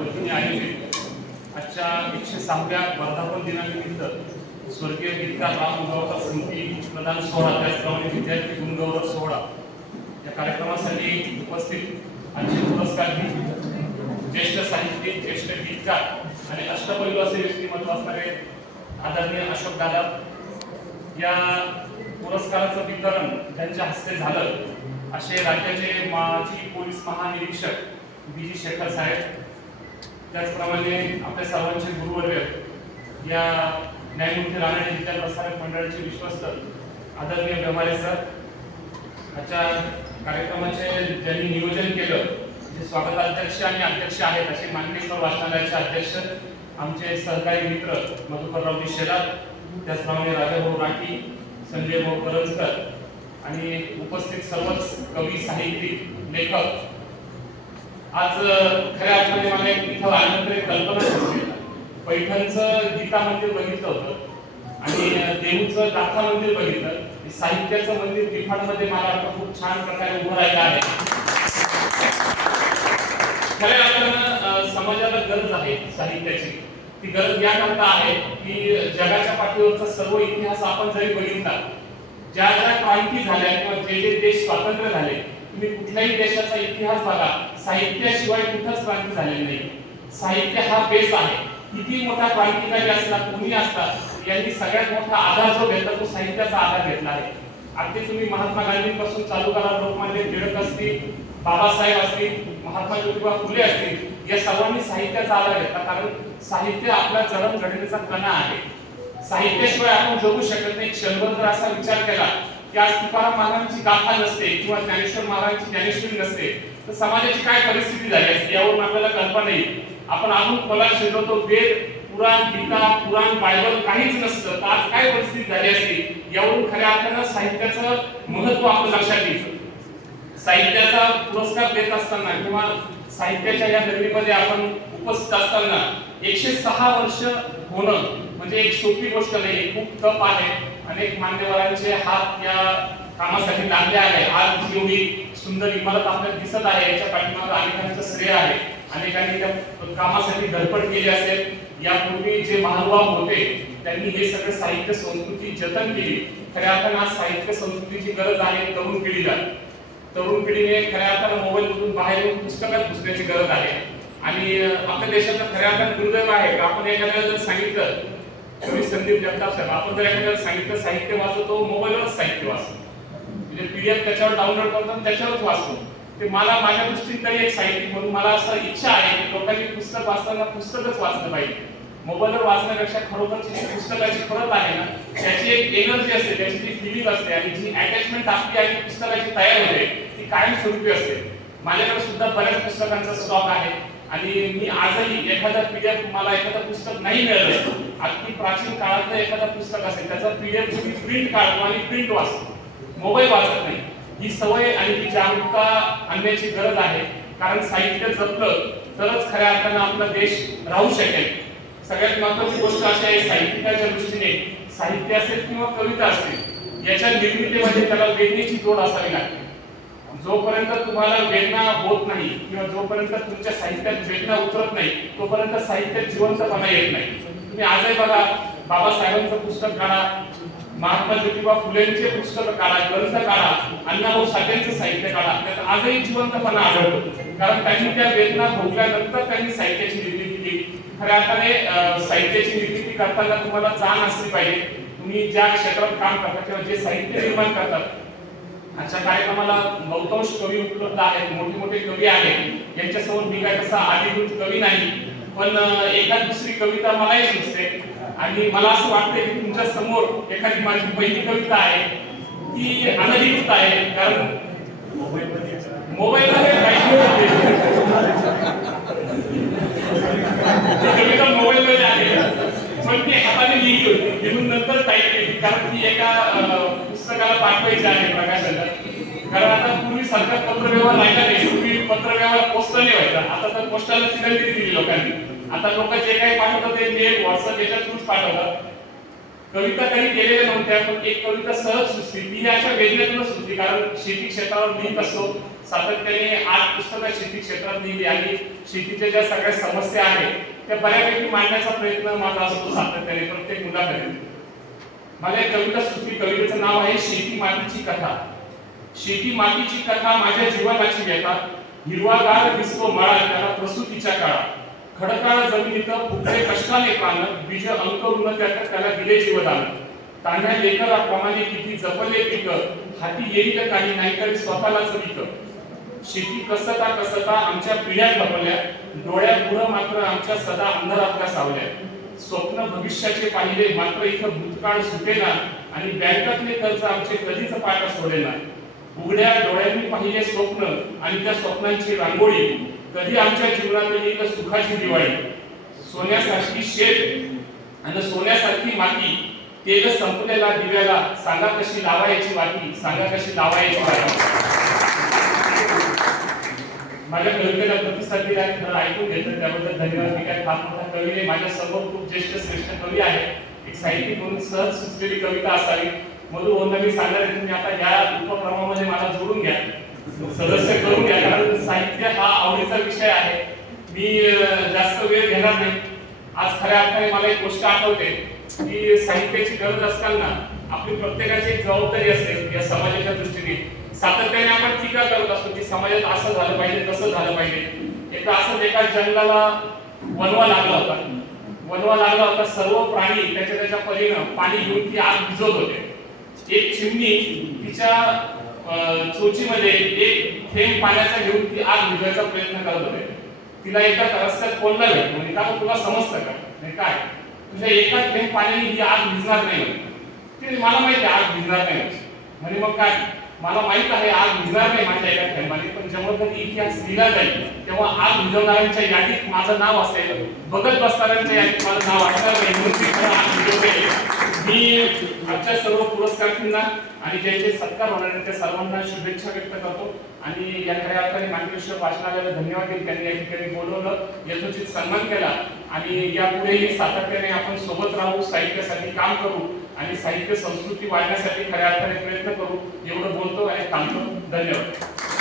वतीने आयोजित आजच्या एकशे सहाव्या वर्धापन दिनानिमित्त स्वर्गीय गीतकार राम मुगावकर स्मृती प्रदान सोहळा त्याचप्रमाणे विद्यार्थी गुणगौरव सोहळा. या कार्यक्रमासाठी उपस्थित आजचे पुरस्कार ज्येष्ठ साहित्यिक ज्येष्ठ गीतकार आणि अष्टपैलू असे व्यक्तिमत्व असणारे आदरणीय अशोक दादा या पुरस्काराचं वितरण त्यांच्या हस्ते झालं असे राज्याचे माजी पोलीस महानिरीक्षक बी जी शेखर साहेब त्याचप्रमाणे आपल्या सर्वांचे गुरुवर्य या न्यायमूर्ती राहणारे विद्या प्रसारक मंडळाचे विश्वस्त आदरणीय व्यवहारे सर आजच्या कार्यक्रमाचे ज्यांनी नियोजन केलं जे स्वागताध्यक्ष आणि अध्यक्ष आहेत असे मान्यकर वाचनालयाचे अध्यक्ष आमचे सहकारी मित्र मधुकररावजी शेलार त्याचप्रमाणे राजाभाऊ राठी संजय भाऊ करंजकर आणि उपस्थित सर्वच कवी साहित्यिक लेखक आज खऱ्या अर्थाने मला एक इथं आल्यानंतर एक कल्पना पैठणचं गीता मंदिर बघितलं होतं. आणि अ, देहूचं गाथा मंदिर बघितलं. साहित्याचं मंदिर निफाडमध्ये मला वाटतं खूप छान प्रकारे उभं राहिलं आहे. खऱ्या अर्थानं समाजाला गरज आहे साहित्याची. ती गरज याकरता आहे की जगाच्या पाठीवरचा सर्व इतिहास आपण जरी बघितला ज्या ज्या क्रांती झाल्या किंवा जे जे देश स्वातंत्र्य झाले तुम्ही कुठल्याही देशाचा इतिहास बघा. साहित्याशिवाय कुठंच क्रांती झालेली नाही. साहित्य हा बेस आहे. किती मोठा क्रांतिकारी असला कोणी असला यांनी सगळ्यात मोठा आधार जो घेतला तो साहित्याचा आधार घेतला आहे. अगदी तुम्ही महात्मा गांधींपासून चालू करा लोकमान्य टिळक असतील बाबासाहेब असतील महात्मा ज्योतिबा फुले असतील या सर्वांनी साहित्याचा आधार घेतला. कारण साहित्य आपल्या जडणघडणीचा कणा आहे. साहित्याशिवाय आपण जगू शकत नाही. क्षणभर जर असा विचार केला की आज तुकाराम महाराजांची गाथा नसते किंवा ज्ञानेश्वर महाराजांची ज्ञानेश्वरी नसते तर समाजाची काय परिस्थिती झाली असते यावरून आपल्याला कल्पना येईल आपण अजून खोला शिरलो वेद पुराण गीता पुराण बायबल काहीच नसतं तर आज काय परिस्थिती झाली असती यावरून खऱ्या अर्थानं साहित्याचं महत्त्व आपलं लक्षात येईल. साहित्याचा पुरस्कार देत असताना किंवा साहित्याच्या या धर्मीमध्ये आपण उपस्थित असताना एकशे सहा वर्ष होणं म्हणजे एक सोपी गोष्ट नाही खूप तप आहे. अनेक मान्यवरांचे हात या कामासाठी लागले आहे. आज एवढी सुंदर इमारत आपल्याला दिसत आहे याच्या पाठीमागे अनेकांचं श्रेय आहे. अनेकांनी त्या कामासाठी धडपड केली असेल. यापूर्वी जे महानुभाव होते त्यांनी हे सगळं साहित्य संस्कृती जतन केली. खऱ्या अर्थानं आज साहित्य संस्कृतीची गरज आहे तरुण पिढीला तरुण पिढीने खऱ्या अर्थानं मोबाईल मधून बाहेर येऊन पुस्तकात घुसण्याची गरज आहे. आणि आपल्या देशाचं खऱ्या अर्थानं दुर्दैव आहे का? आपण एखाद्याला जर सांगितलं कवी संदीप जगताप साहेब आपण जर एखाद्याला सांगितलं साहित्य वाचतो तो मोबाईलवरच साहित्य वाचतो. म्हणजे पीडीएफ त्याच्यावर डाउनलोड करतो आणि त्याच्यावरच वाचतो. ते मला माझ्या दृष्टीने तरी एक साहित्यिक म्हणून मला असं इच्छा आहे की लोकांनी पुस्तक वाचताना पुस्तकच वाचलं पाहिजे. मोबाईलवर वाचण्यापेक्षा खरोखरची जी पुस्तकाची फरक आहे ना त्याची एक एनर्जी असते त्याची जी फिलिंग असते आणि जी अटॅचमेंट आपली आहे पुस्तकाची तयार होते ती कायमस्वरूपी असते. माझ्याकडे सुद्धा बऱ्याच पुस्तकांचा स्टॉक आहे. आणि मी आजही एखादा पीडीएफ मला एखादं पुस्तक नाही मिळालं अगदी प्राचीन काळातलं एखादं पुस्तक असेल त्याचा पीडीएफ मी प्रिंट काढतो आणि प्रिंट वाचतो. मोबाईल वाचत नाही. ही सवय आणि ही जागरूकता आणण्याची गरज आहे. कारण साहित्य जपलं तरच खऱ्या अर्थानं आपला देश राहू शकेल. सगळ्यात महत्वाची गोष्ट अशी आहे साहित्यिकाच्या दृष्टीने साहित्य असेल किंवा कविता असेल याच्या निर्मितीमध्ये त्याला वेदनेची जोड असावी लागते. जोपर्यंत तुम्हाला वेदना होत नाही किंवा जोपर्यंत तुमच्या साहित्यात वेदना उतरत नाही तोपर्यंत साहित्यात जिवंतपणा येत नाही. तुम्ही आजही बघा बाबासाहेबांचं पुस्तक काढा महात्मा ज्योतिबा फुलेंचे पुस्तक काढा ग्रंथ काढा अण्णाभाऊ साठेंचं साहित्य काढा त्यात आजही जिवंतपणा आढळतो. कारण त्यांनी त्या वेदना भोगल्यानंतर त्यांनी साहित्याची निर्मिती केली. खऱ्या अर्थाने साहित्याची निर्मिती करताना तुम्हाला जाण असली पाहिजे. तुम्ही ज्या क्षेत्रात काम करता किंवा जे साहित्य निर्माण करतात आजच्या कार्यक्रमाला बहुतांश कवी उपलब्ध आहेत मोठे मोठे कवी आहेत यांच्यासमोर मी काय तसा अधिकृत कवी नाही पण एका एखाद दुसरी कविता मलाही सुचते आणि मला असं वाटतंय की तुमच्यासमोर एखादी माझी पहिली कविता आहे ती अनधिकृत आहे कारण मोबाईलमध्ये काही मोबाईल कविता मोबाईलमध्ये आहे. पण ती हाताने लिहिली होती. लिहून नंतर टाईप केली. कारण ती एका पुस्तकाला पाठवायची आहे प्रकाशनाला कारण आता पूर्वी सरकार पत्रव्यवहार राहिला नाही पूर्वी पत्रव्यवहार पोस्टल व्हायचा. आता तर पोस्टाला सिलेंडरी दिली लोकांनी. आता लोक जे काही पाठवतात ते मेल व्हॉट्सअप याच्या थ्रूच पाठवतात? कविता काही केलेल्या नव्हत्या पण एक कविता सहज सुचली. ती अशा वेदनेतूनच सुचली कारण शेती क्षेत्रावर लिहित असतो. सातत्याने आठ पुस्तकं शेती क्षेत्रात लिहिली आणि शेतीच्या ज्या सगळ्या समस्या आहेत त्या बऱ्यापैकी मांडण्याचा प्रयत्न माझा असतो सातत्याने प्रत्येक मुलाकडे. मला एक कविता सुचली. कवितेचं नाव आहे शेती मातीची कथा. शेती मातीची कथा माझ्या जीवनाची घेतात हिरवागार दिसतो मळा त्याला प्रसूतीच्या काळात. खडकाळ जमिनीत फुटले कष्टाने पानं बीज अंकरून त्यात त्याला दिले जीवदान. लेकर लेकराप्रमाणे किती जपले पिक हाती येईल काही नाहीतरी स्वतःलाच पीक शेती कसता कसता आमच्या पिढ्या लपल्या डोळ्या पुढं मात्र आमच्या सदा अंधारातल्या सावल्या. स्वप्न भविष्याचे पाहिले मात्र इथं भूतकाळ सुटेना आणि बँकातले कर्ज आमचे कधीच पाठ सोडेना. उघड्या डोळ्यांनी पाहिले स्वप्न आणि त्या स्वप्नांची रांगोळी कधी आमच्या जीवनात येईल सुखाची दिवाळी. सोन्यासारखी शेत आणि सोन्यासारखी माती तेल संपलेला दिव्याला सांगा कशी लावायची माती सांगा कशी लावायची माती. माझ्या कवितेला प्रतिसाद दिला खरं ऐकून घेतलं. त्याबद्दल धन्यवाद. मी काय फार मोठा कवी नाही. माझ्यासमोर खूप ज्येष्ठ श्रेष्ठ कवी आहे एक साहित्यिक म्हणून सहज सुचलेली कविता असावी. मधु मी सांगणार आहे तुम्ही आता या उपक्रमामध्ये मला जोडून घ्या. सदस्य करून घ्या. कारण साहित्य हा आवडीचा विषय आहे. मी जास्त वेळ घेणार नाही. आज खऱ्या अर्थाने मला एक गोष्ट आठवते की साहित्याची गरज असताना आपली प्रत्येकाची एक जबाबदारी असते या समाजाच्या दृष्टीने. सातत्याने आपण टीका करत असतो की समाजात असं झालं पाहिजे तसं झालं पाहिजे. एकदा असंच एका जंगलाला वनवा लागला होता. वनवा लागला होता. सर्व प्राणी त्याच्या त्याच्या परीनं पाणी घेऊन ती आग भिजवत होते. एक चिमणी तिच्या चोचीमध्ये एक थेंब पाण्याचा घेऊन ती आग विजवायचा प्रयत्न करत होते. तिला एका रस्त्यात कोणला भेटतो म्हणजे का तुला समजतं का? म्हणजे काय? तुझ्या एका थेंब पाण्याने ही आग भिजणार नाही. ते मला माहिती आहे आग भिजणार नाही. म्हणजे मग काय? मला माहीत आहे आग भिजणार नाही माझ्या एका थेंबाने. पण जेव्हा कधी इतिहास लिहिला जाईल तेव्हा आग भिजवणाऱ्यांच्या यादीत माझं नाव असेल बघत बसणाऱ्यांच्या यादीत माझं नाव असणार नाही म्हणून आग भिजवते मी आजच्या सर्व पुरस्कारार्थींना आणि ज्यांचे सत्कार होणार त्या सर्वांना शुभेच्छा व्यक्त करतो. आणि या खऱ्या अर्थाने नाट्यविश्व वाचनालयाला धन्यवाद देईल त्यांनी या ठिकाणी बोलवलं यथोचित सन्मान केला. आणि यापुढेही सातत्याने आपण सोबत राहू साहित्यासाठी काम करू आणि साहित्य संस्कृती वाढण्यासाठी खऱ्या अर्थाने प्रयत्न करू एवढं बोलतो आणि थांबतो. धन्यवाद.